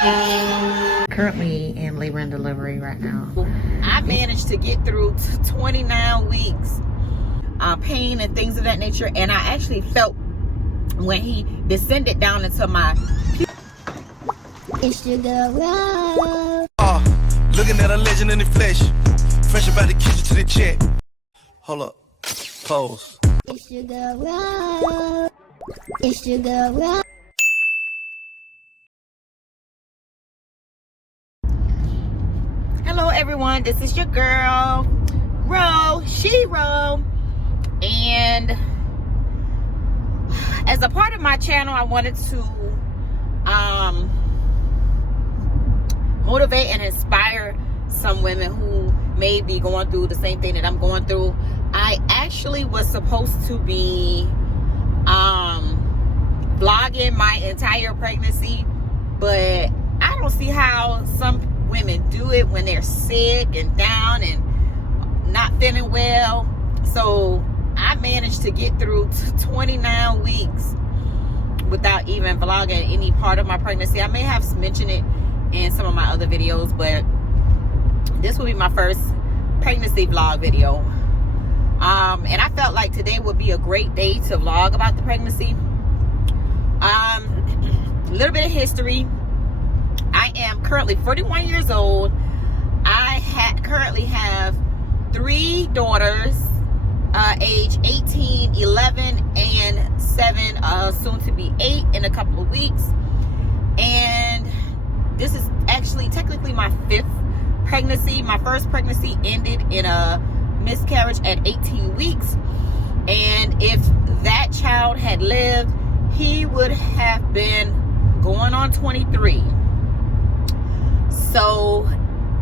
Currently in labor and delivery right now. I managed to get through 29 weeks, pain and things of that nature, and I actually felt when he descended down into my It's your girl, Rob. Looking at a legend in the flesh, fresh about the kitchen to the check. Hold up, pose. It's your girl, Rob. It's your girl, Rob. Hello everyone, this is your girl Ro, and as a part of my channel, I wanted to motivate and inspire some women who may be going through the same thing that I'm going through. I actually was supposed to be vlogging my entire pregnancy, but I don't see how some women do it when they're sick and down and not feeling well. So I managed to get through 29 weeks without even vlogging any part of my pregnancy. I may have mentioned it in some of my other videos, but this will be my first pregnancy vlog video. And I felt like today would be a great day to vlog about the pregnancy. A little bit of history. I am currently 41 years old. I currently have 3 daughters, age 18, 11, and 7, soon to be 8 in a couple of weeks. And this is actually technically my 5th pregnancy. My first pregnancy ended in a miscarriage at 18 weeks. And if that child had lived, he would have been going on 23. So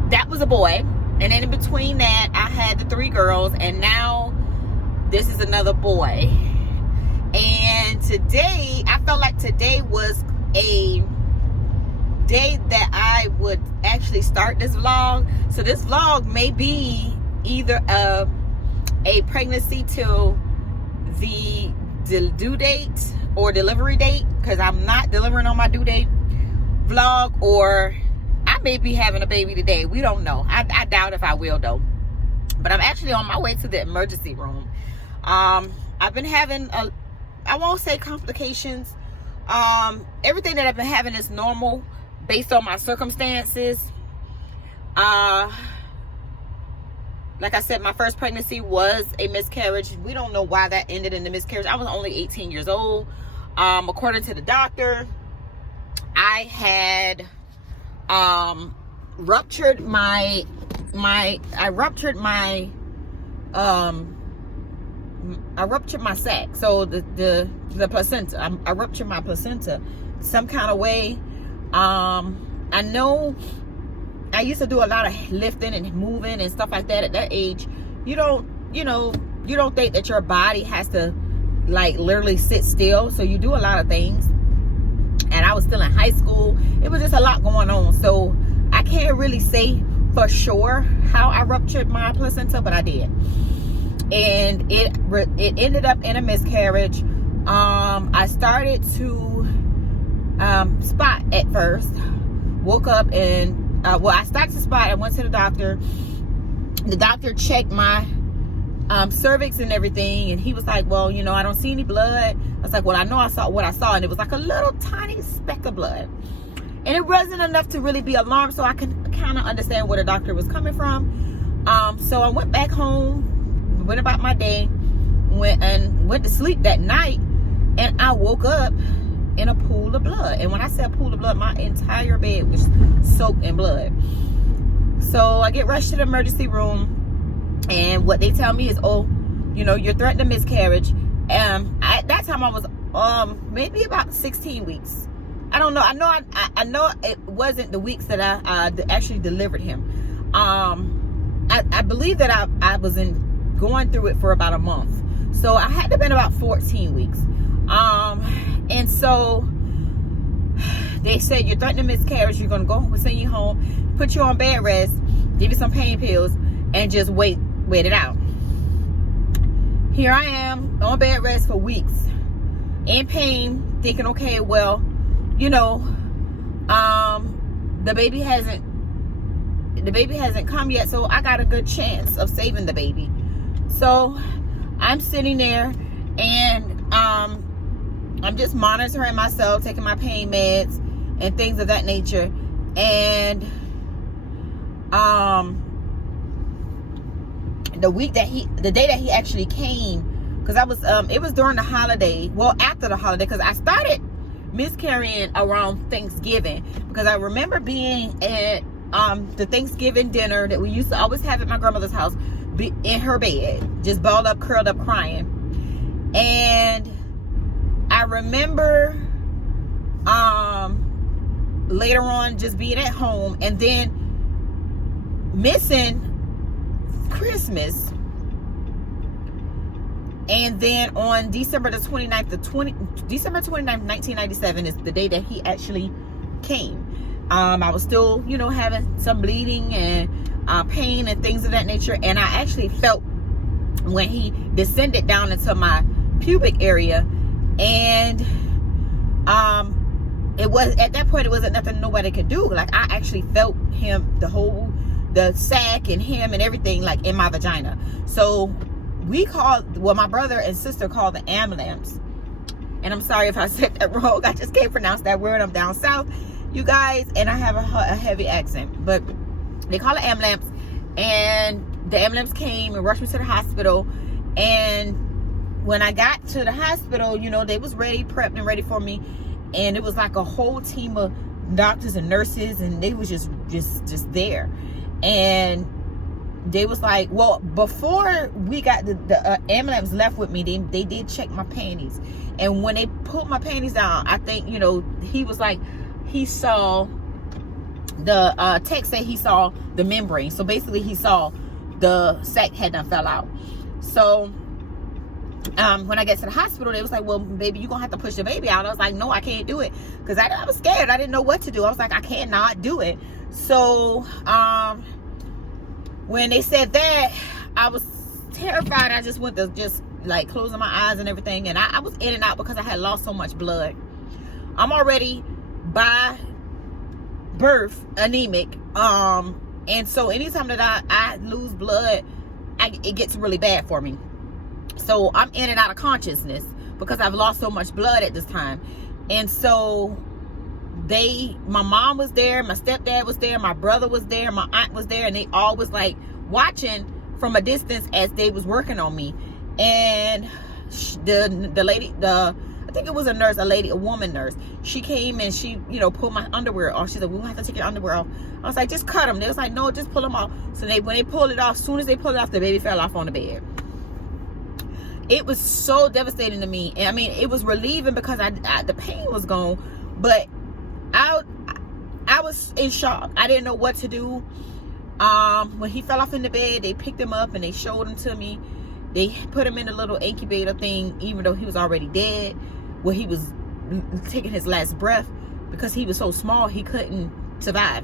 that was a boy. And then in between that, I had the 3 girls, and now this is another boy. And today, I felt like today was a day that I would actually start this vlog. So this vlog may be either a pregnancy till the due date or delivery date, because I'm not delivering on my due date vlog, or I may be having a baby today. We don't know. I doubt if I will though. But I'm actually on my way to the emergency room. I've been having I won't say complications. Everything that I've been having is normal based on my circumstances. Like I said, my first pregnancy was a miscarriage. We don't know why that ended in a miscarriage. I was only 18 years old. According to the doctor, I had ruptured my sac. So the placenta. I ruptured my placenta some kind of way. I know I used to do a lot of lifting and moving and stuff like that. At that age, you don't think that your body has to like literally sit still. So you do a lot of things. And I was still in high school. It was just a lot going on. So I can't really say for sure how I ruptured my placenta, but I did. And it ended up in a miscarriage. I started to spot at first. Woke up and I started to spot. I went to the doctor. The doctor checked my cervix and everything, and he was like, well, I don't see any blood. I was like, well, I know I saw what I saw, and it was like a little tiny speck of blood, and it wasn't enough to really be alarmed. So I could kind of understand where the doctor was coming from. So I went back home, went about my day, went to sleep that night, and I woke up in a pool of blood. And when I said pool of blood, my entire bed was soaked in blood. So I get rushed to the emergency room, and what they tell me is, oh, you're threatening a miscarriage. At that time I was maybe about 16 weeks. I don't know. I know it wasn't the weeks that I actually delivered him. I believe that I was going through it for about a month. So I had to have been about 14 weeks. And so they said, you're threatening miscarriage. You're going to go, we'll send you home, put you on bed rest, give you some pain pills, and just wait it out. Here I am on bed rest for weeks, in pain, thinking, okay, well, the baby hasn't come yet, so I got a good chance of saving the baby. So I'm sitting there, and I'm just monitoring myself, taking my pain meds and things of that nature. And the day that he actually came, because it was during the holiday, well, after the holiday, because I started miscarrying around Thanksgiving, because I remember being at the Thanksgiving dinner that we used to always have at my grandmother's house, in her bed, just balled up, curled up, crying. And I remember later on just being at home, and then missing Christmas. And then on December 29th, 1997 is the day that he actually came. I was still, having some bleeding and pain and things of that nature. And I actually felt when he descended down into my pubic area, and it was, at that point, it wasn't nothing nobody could do. Like, I actually felt him, the sac and him and everything, like, in my vagina. So my brother and sister called the ambulance. And I'm sorry if I said that wrong. I just can't pronounce that word. I'm down south, you guys, and I have a heavy accent. But they called the ambulance, and the ambulance came and rushed me to the hospital. And when I got to the hospital, they was ready, prepped and ready for me. And it was like a whole team of doctors and nurses, and they was just there. And they was like, well, before we got the ambulance left with me, they did check my panties. And when they pulled my panties down, I think, he was like, he saw the text said he saw the membrane. So basically he saw the sac had done fell out. So when I get to the hospital, they was like, well, baby, you're gonna have to push the baby out. I was like, no, I can't do it, because I was scared. I didn't know what to do. I was like, I cannot do it. So when they said that, I was terrified. I just went to just like closing my eyes and everything, and I was in and out because I had lost so much blood. I'm already by birth anemic, and so anytime that I lose blood, it gets really bad for me. So I'm in and out of consciousness because I've lost so much blood at this time. And so my mom was there, my stepdad was there, my brother was there, my aunt was there, and they all was like watching from a distance as they was working on me. And the lady, I think it was a woman nurse, she came and she, pulled my underwear off. She said, we will have to take your underwear off. I was like, just cut them. They was like, no, just pull them off. So when they pulled it off, as soon as they pulled it off, the baby fell off on the bed. It was so devastating to me. And I mean, it was relieving because the pain was gone, but I was in shock. I didn't know what to do. When he fell off in the bed, they picked him up and they showed him to me. They put him in a little incubator thing, even though he was already dead, where he was taking his last breath, because he was so small he couldn't survive.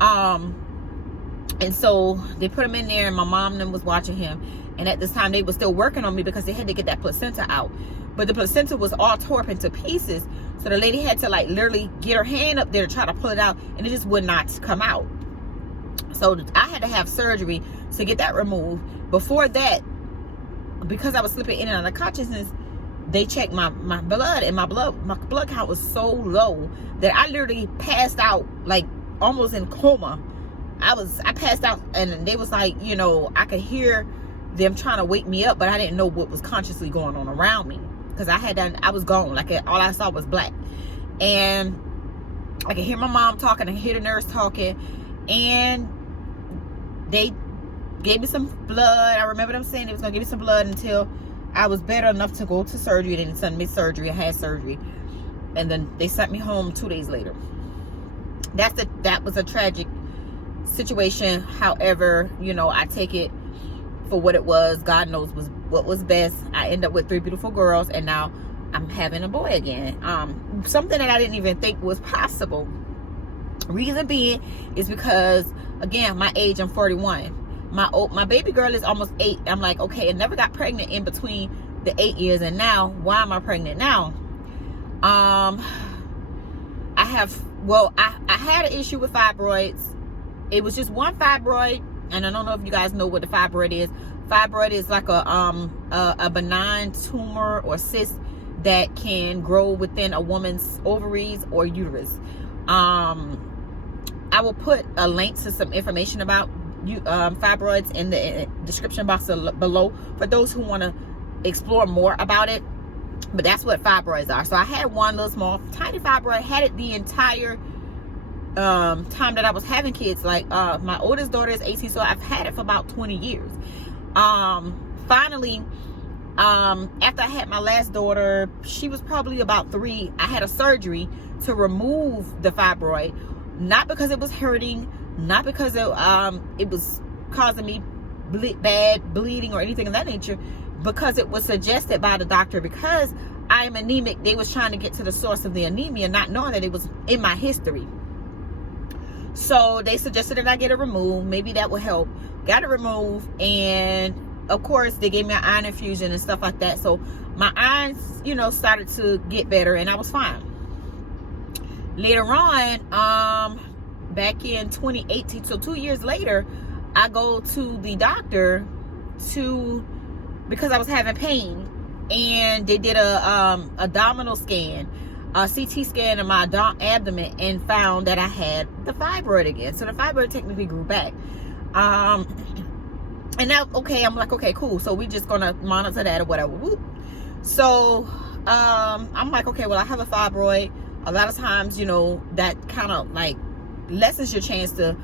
And so they put him in there, and my mom and them was watching him. And at this time, they were still working on me because they had to get that placenta out. But the placenta was all tore up into pieces. So the lady had to like literally get her hand up there to try to pull it out, and it just would not come out. So I had to have surgery to get that removed. Before that, because I was slipping in and out of consciousness, they checked my blood, and my blood count was so low that I literally passed out, like almost in coma. I passed out, and they was like, I could hear them trying to wake me up, but I didn't know what was consciously going on around me, because I was gone. Like, all I saw was black. And I could hear my mom talking, I could hear the nurse talking, and they gave me some blood. I remember them saying they was gonna give me some blood until I was better enough to go to surgery. They didn't send me surgery. I had surgery, and then they sent me home 2 days later. That was a tragic situation. However, I take it for what it was. God knows what was best. I end up with 3 beautiful girls, and now I'm having a boy again. Something that I didn't even think was possible. Reason being is because, again, my age, I'm 41. My baby girl is almost 8. I'm like, okay, I never got pregnant in between the 8 years, and now why am I pregnant now? I I had an issue with fibroids. It was just one fibroid, and I don't know if you guys know what the fibroid is. Fibroid is like a benign tumor or cyst that can grow within a woman's ovaries or uterus. I will put a link to some information about fibroids in the description box below for those who want to explore more about it. But that's what fibroids are. So I had one little small tiny fibroid, had it the entire time that I was having kids. Like my oldest daughter is 18, so I've had it for about 20 years. Finally, after I had my last daughter, she was probably about 3, I had a surgery to remove the fibroid. Not because it was hurting, not because it was causing me bad bleeding or anything of that nature, because it was suggested by the doctor. Because I am anemic, they was trying to get to the source of the anemia, not knowing that it was in my history. So they suggested that I get it removed. Maybe that would help. Got it removed, and of course they gave me an iron infusion and stuff like that. So my irons, started to get better, and I was fine. Later on, back in 2018, so 2 years later, I go to the doctor because I was having pain, and they did a abdominal scan, a CT scan of my abdomen, and found that I had the fibroid again. So the fibroid technically grew back. And now, okay, I'm like, okay, cool. So we just gonna monitor that or whatever. Whoop. So I'm like, okay, well, I have a fibroid. A lot of times, that kind of like lessens your chance to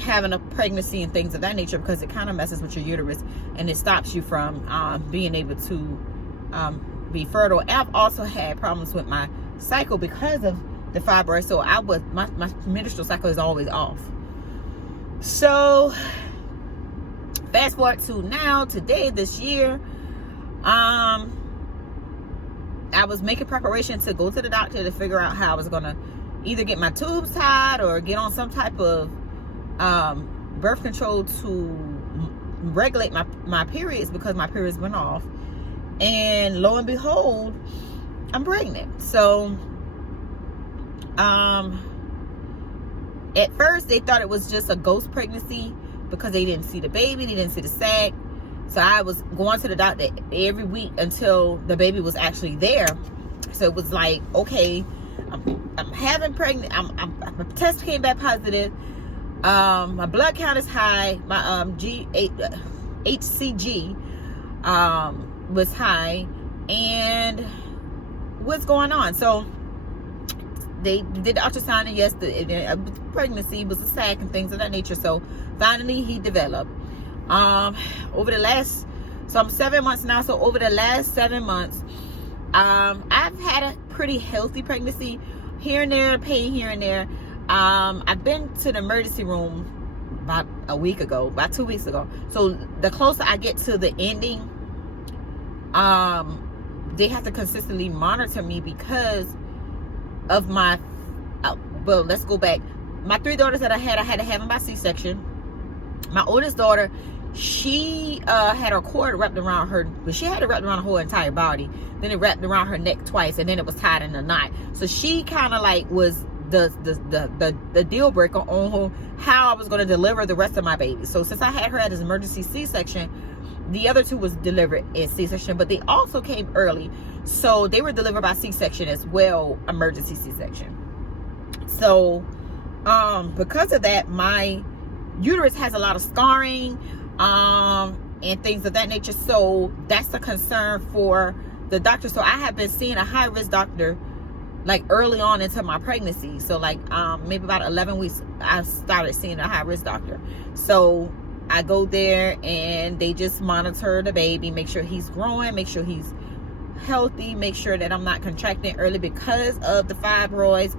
having a pregnancy and things of that nature, because it kind of messes with your uterus and it stops you from being able to be fertile. And I've also had problems with my cycle because of the fibroid. So my menstrual cycle is always off. So fast forward to now, today, this year, I was making preparation to go to the doctor to figure out how I was going to either get my tubes tied or get on some type of birth control to regulate my periods, because my periods went off. And lo and behold, I'm pregnant. So at first they thought it was just a ghost pregnancy because they didn't see the baby, they didn't see the sac. So I was going to the doctor every week until the baby was actually there. So it was like, okay, I'm having pregnant. My test came back positive. My blood count is high. My HCG was high. And what's going on? So they did the ultrasound, and yes, the pregnancy was a sac and things of that nature. So finally he developed. Over the last, so I'm 7 months now. So over the last 7 months, I've had a pretty healthy pregnancy. Here and there, pain here and there. I've been to the emergency room about a week ago, about 2 weeks ago. So the closer I get to the ending, they have to consistently monitor me because of my, well, let's go back. My 3 daughters that I had to have them by C-section. My oldest daughter, she had her cord wrapped around her, but she had it wrapped around her whole entire body. Then it wrapped around her neck twice, and then it was tied in a knot. So she kind of like was the deal breaker on how I was going to deliver the rest of my babies. So since I had her at an emergency C-section, the other 2 was delivered in C-section, but they also came early. So they were delivered by C-section as well, emergency C-section. So because of that, my uterus has a lot of scarring and things of that nature. So that's the concern for the doctor. So I have been seeing a high-risk doctor like early on into my pregnancy. So like maybe about 11 weeks I started seeing a high-risk doctor. So I go there and they just monitor the baby, make sure he's growing, make sure he's healthy, make sure that I'm not contracting early because of the fibroids.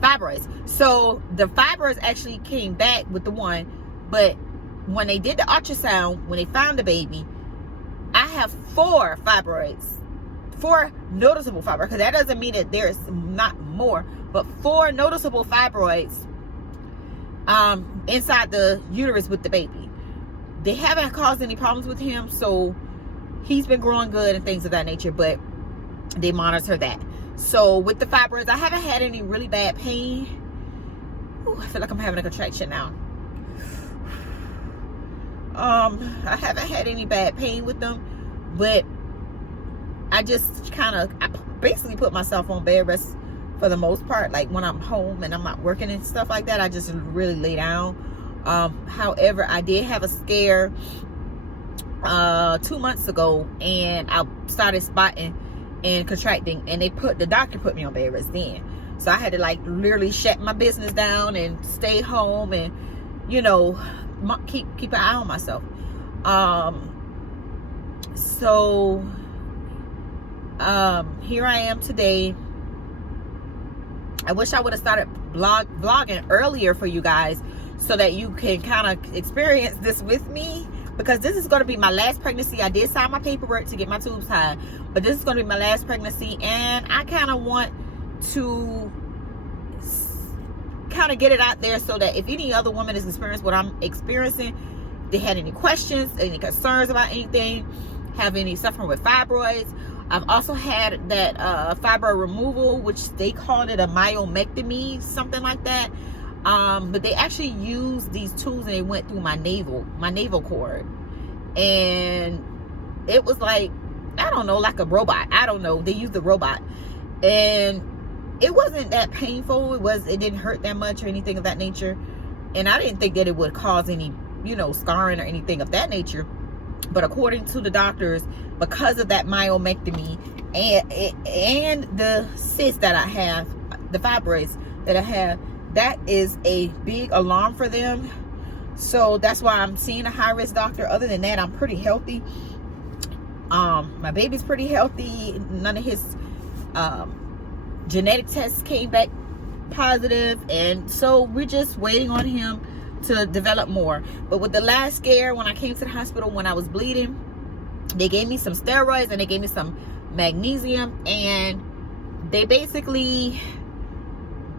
Fibroids. So the fibroids actually came back with the one, but when they did the ultrasound, when they found the baby, I have 4 fibroids, 4 noticeable fibroids, because that doesn't mean that there's not more, but 4 noticeable fibroids inside the uterus with the baby. They haven't caused any problems with him, so he's been growing good and things of that nature, but they monitor that. So with the fibroids, I haven't had any really bad pain. Ooh, I feel like I'm having a contraction now. I haven't had any bad pain with them, but I just I basically put myself on bed rest for the most part. Like when I'm home and I'm not working and stuff like that, I just really lay down. However, I did have a scare 2 months ago, and I started spotting and contracting, and the doctor put me on bed rest then. So I had to like literally shut my business down and stay home and, you know, keep an eye on myself. So here I am today. I wish I would have started vlogging earlier for you guys so that you can kind of experience this with me, because this is going to be my last pregnancy. I did sign my paperwork to get my tubes tied, but this is going to be my last pregnancy, and I kind of want to kind of get it out there so that if any other woman has experienced what I'm experiencing, they had any questions, any concerns about anything, have any suffering with fibroids. I've also had that fibroid removal, which they called it a myomectomy, something like that. But they actually used these tools and they went through my navel cord, and it was like, I don't know, like a robot. I don't know. They used the robot, and it wasn't that painful. It didn't hurt that much or anything of that nature. And I didn't think that it would cause any, you know, scarring or anything of that nature. But according to the doctors, because of that myomectomy and the cysts that I have, the fibroids that I have, that is a big alarm for them. So that's why I'm seeing a high-risk doctor. Other than that, I'm pretty healthy. My baby's pretty healthy. None of his genetic tests came back positive, and so we're just waiting on him to develop more. But with the last scare, when I came to the hospital when I was bleeding, they gave me some steroids and they gave me some magnesium, and they basically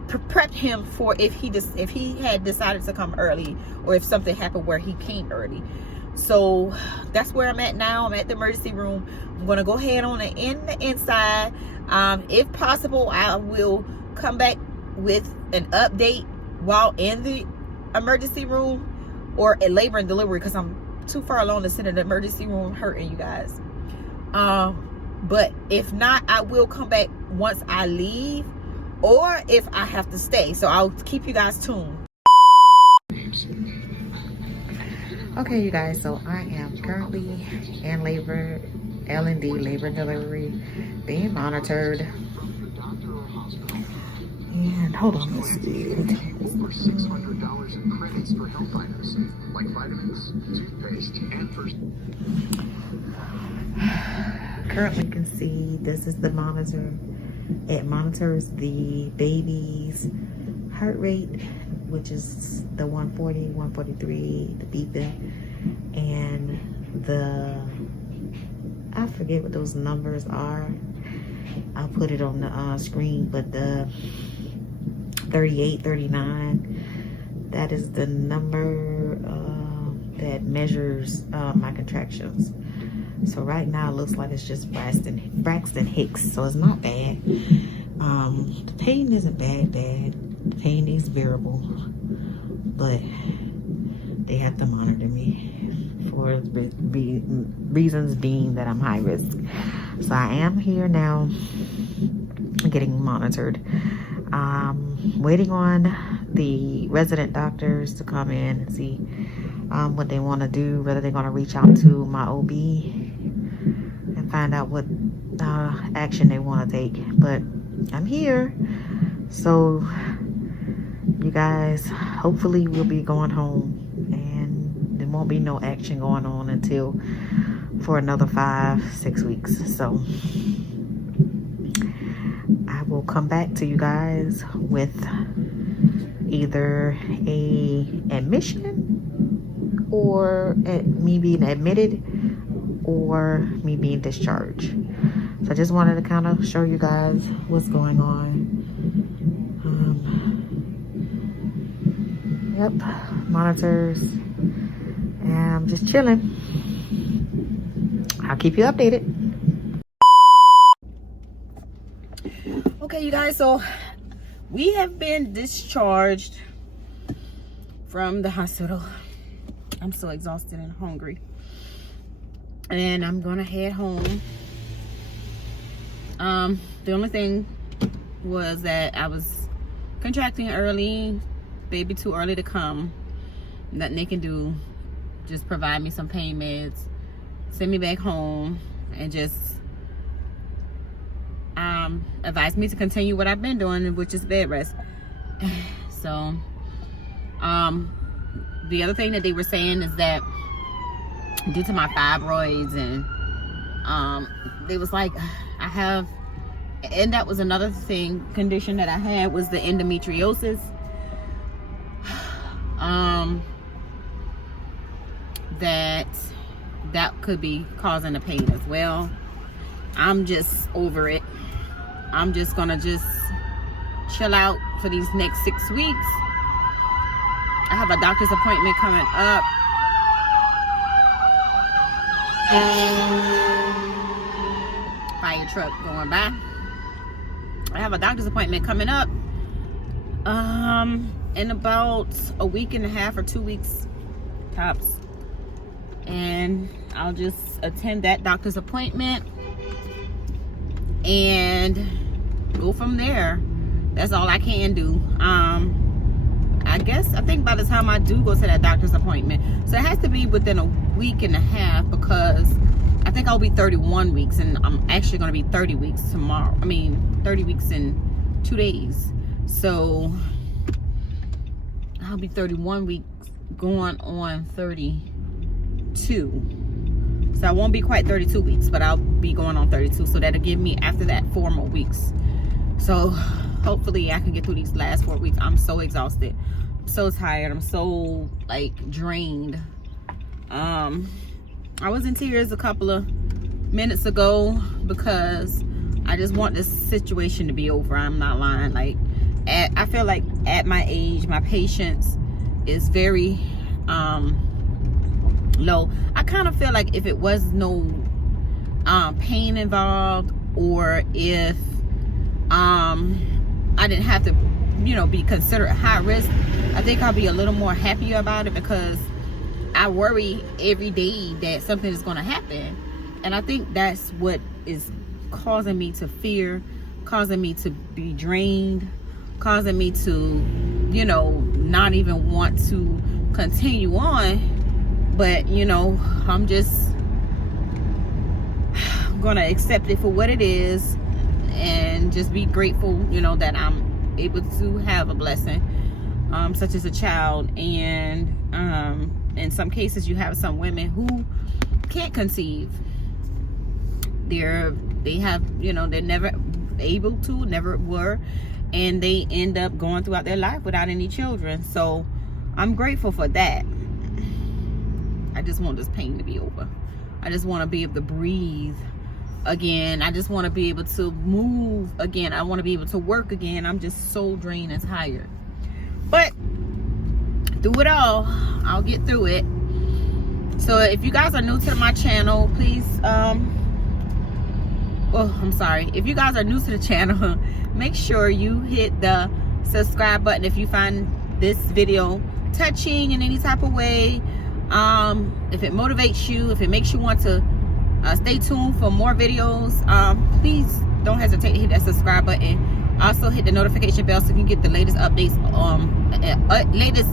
prepped him for if he had decided to come early, or if something happened where he came early. So that's where I'm at now. I'm at the emergency room. I'm going to go ahead on the inside. If possible, I will come back with an update while in the emergency room or a labor and delivery, because I'm too far along to sit in the emergency room hurting you guys. But if not, I will come back once I leave, or if I have to stay. So I'll keep you guys tuned. Okay, you guys, so I am currently in labor, L&D, labor and delivery, being monitored. And hold on, let's see. Over $600 in credits for health items like vitamins, toothpaste, and first. Currently, you can see this is the monitor. It monitors the baby's heart rate, which is the 140, 143, the beeping, and I forget what those numbers are. I'll put it on the screen, but the 38, 39, that is the number that measures my contractions. So right now it looks like it's just Braxton Hicks, so it's not bad. The pain isn't bad. The pain is bearable, but they have to monitor me for reasons being that I'm high risk. So I am here now getting monitored. Waiting on the resident doctors to come in and see what they want to do, whether they're going to reach out to my OB and find out what action they want to take. But I'm here, so you guys, hopefully we'll be going home and there won't be no action going on until for another 5-6 weeks. So I will come back to you guys with either a admission, or me being admitted, or me being discharged. So I just wanted to kind of show you guys what's going on. Yep, monitors, and I'm just chilling. I'll keep you updated. Okay, you guys, so we have been discharged from the hospital. I'm so exhausted and hungry, and I'm gonna head home. The only thing was that I was contracting early, baby too early to come. Nothing they can do, just provide me some pain meds, send me back home, and just advise me to continue what I've been doing, which is bed rest. So the other thing that they were saying is that due to my fibroids, and they was like, I have, and that was another condition that I had, was the endometriosis. That could be causing the pain as well. I'm just over it. I'm just gonna chill out for these next 6 weeks. I have a doctor's appointment coming up. Fire truck going by. I have a doctor's appointment coming up in about a week and a half or 2 weeks tops, and I'll just attend that doctor's appointment and go from there. That's all I can do. I think by the time I do go to that doctor's appointment, so it has to be within a week and a half, because I think I'll be 31 weeks, and I'm actually going to be 30 weeks tomorrow. 30 weeks in 2 days. So I'll be 31 weeks going on 32. So I won't be quite 32 weeks, but I'll be going on 32. So that'll give me, after that, 4 more weeks. So hopefully I can get through these last 4 weeks. I'm so exhausted. I'm so tired. I'm so drained. I was in tears a couple of minutes ago because I just want this situation to be over. I'm not lying. I feel like at my age, my patience is very low. I kind of feel like if it was no pain involved, or if I didn't have to, be considered high risk, I think I'll be a little more happier about it, because I worry every day that something is going to happen. And I think that's what is causing me to fear, causing me to be drained, causing me to, not even want to continue on. But, I'm just going to accept it for what it is, and just be grateful, that I'm able to have a blessing, such as a child. And in some cases, you have some women who can't conceive. They have, they're never able to, never were, and they end up going throughout their life without any children. So I'm grateful for that. I just want this pain to be over. I just want to be able to breathe again. I just want to be able to move again. I want to be able to work again. I'm just so drained and tired. But through it all, I'll get through it. So if you guys are new to my channel, please, if you guys are new to the channel, make sure you hit the subscribe button if you find this video touching in any type of way. If it motivates you, if it makes you want to stay tuned for more videos, please don't hesitate to hit that subscribe button. Also hit the notification bell so you can get the latest updates, latest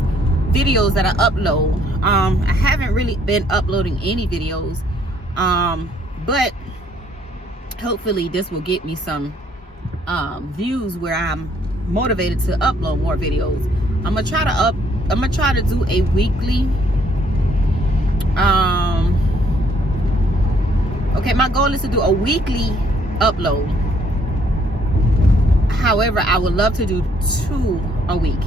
videos that I upload. I haven't really been uploading any videos, but hopefully this will get me some views where I'm motivated to upload more videos. I'm gonna try to do a weekly my goal is to do a weekly upload. However, I would love to do 2 a week,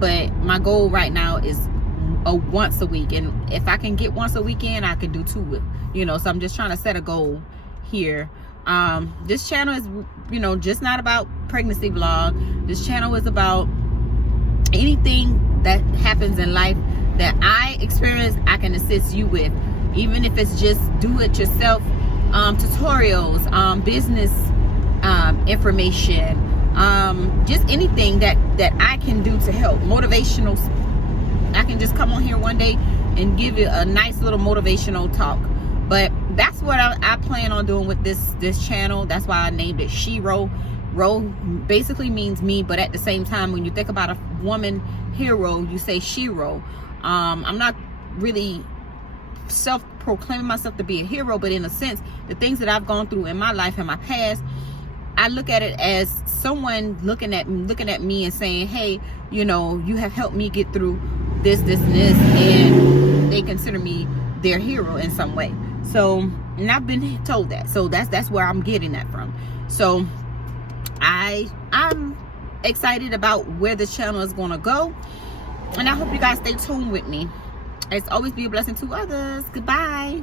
but my goal right now is once a week, and if I can get once a weekend, I can do 2, so I'm just trying to set a goal here. This channel is, just not about pregnancy vlog. This channel is about anything that happens in life that I experience, I can assist you with, even if it's just do it yourself tutorials, business information, just anything that I can do to help. Motivational. I can just come on here one day and give you a nice little motivational talk. But that's what I plan on doing with this channel. That's why I named it Shero. Ro basically means me, but at the same time, when you think about a woman hero, you say Shero. I'm not really self-proclaiming myself to be a hero, but in a sense, the things that I've gone through in my life and my past, I look at it as someone looking at me and saying, hey, you know, you have helped me get through this, and they consider me their hero in some way. So, and I've been told that. So that's where I'm getting that from. So I'm excited about where this channel is going to go, and I hope you guys stay tuned with me. As always, be a blessing to others. Goodbye.